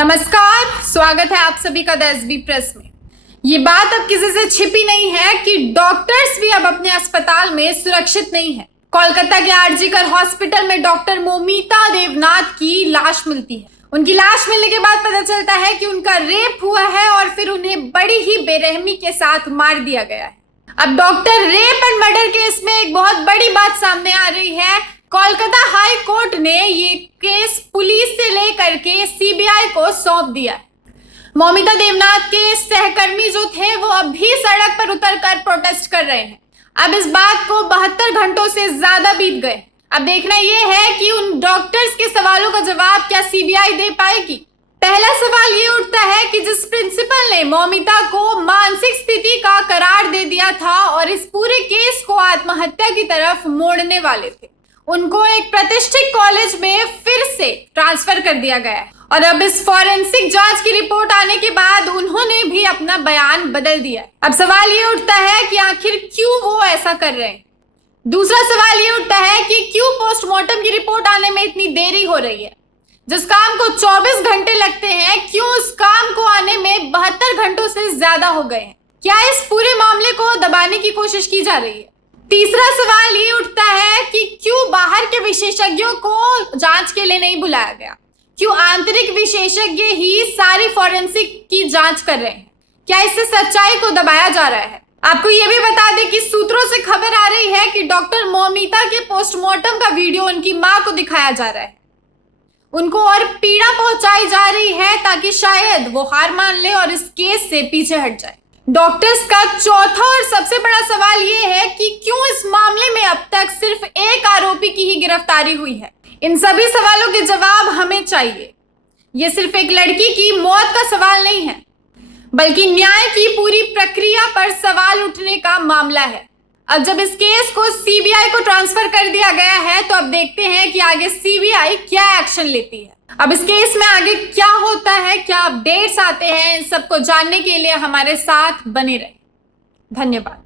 नमस्कार, स्वागत है आप सभी का द एसबी प्रेस में। ये बात अब किसी से छिपी नहीं है कि डॉक्टर्स भी अब अपने अस्पताल में सुरक्षित नहीं है। कोलकाता के आरजीकर हॉस्पिटल में डॉक्टर मोमिता देवनाथ की लाश मिलती है। उनकी लाश मिलने के बाद पता चलता है कि उनका रेप हुआ है और फिर उन्हें बड़ी ही बेरहमी के साथ मार दिया गया है। अब doctor rape and murder case में एक बहुत बड़ी बात सामने आ रही है। कोलकाता हाई कोर्ट ने ये केस पुलिस से लेकर के सीबीआई को सौंप दिया है। मोमिता देवनाथ के सहकर्मी जो थे वो अब भी सड़क पर उतरकर प्रोटेस्ट कर रहे हैं। अब इस बात को 72 घंटों से ज्यादा बीत गए। अब देखना ये है कि उन डॉक्टर्स के सवालों का जवाब क्या सीबीआई दे पाएगी। पहला सवाल ये उठता है कि जिस प्रिंसिपल ने मोमिता को मानसिक स्थिति का करार दे दिया था और इस पूरे केस को आत्महत्या की तरफ मोड़ने वाले थे, उनको एक प्रतिष्ठित कॉलेज में फिर से ट्रांसफर कर दिया गया है और अब इस फॉरेंसिक जांच की रिपोर्ट आने के बाद उन्होंने भी अपना बयान बदल दिया है। अब सवाल ये उठता है कि आखिर क्यों वो ऐसा कर रहे हैं। दूसरा सवाल ये उठता है कि क्यों पोस्टमार्टम की रिपोर्ट आने में इतनी देरी हो रही है। जिस काम को 24 घंटे लगते हैं, क्यों उस काम को आने में 72 घंटों से ज्यादा हो गए हैं। क्या इस पूरे मामले को दबाने की कोशिश की जा रही है। तीसरा सवाल ये उठता है कि क्यों बाहर के विशेषज्ञों को जांच के लिए नहीं बुलाया गया। क्यों आंतरिक विशेषज्ञ ही सारी फॉरेंसिक की जांच कर रहे हैं। क्या इससे सच्चाई को दबाया जा रहा है। आपको ये भी बता दें कि सूत्रों से खबर आ रही है कि डॉक्टर मोमिता के पोस्टमार्टम का वीडियो उनकी मां को दिखाया जा रहा है। उनको और पीड़ा पहुंचाई जा रही है ताकि शायद वो हार मान ले और इस केस से पीछे हट जाए। डॉक्टर्स का चौथा और सबसे बड़ा सवाल ये है कि क्यों इस मामले में अब तक सिर्फ एक आरोपी की ही गिरफ्तारी हुई है। इन सभी सवालों के जवाब हमें चाहिए। ये सिर्फ एक लड़की की मौत का सवाल नहीं है, बल्कि न्याय की पूरी प्रक्रिया पर सवाल उठने का मामला है। अब जब इस केस को सीबीआई को ट्रांसफर कर दिया गया है तो अब देखते हैं कि आगे सीबीआई क्या एक्शन लेती है। अब इस केस में आगे क्या होता है, क्या अपडेट्स आते हैं, इन सबको जानने के लिए हमारे साथ बने रहें। धन्यवाद।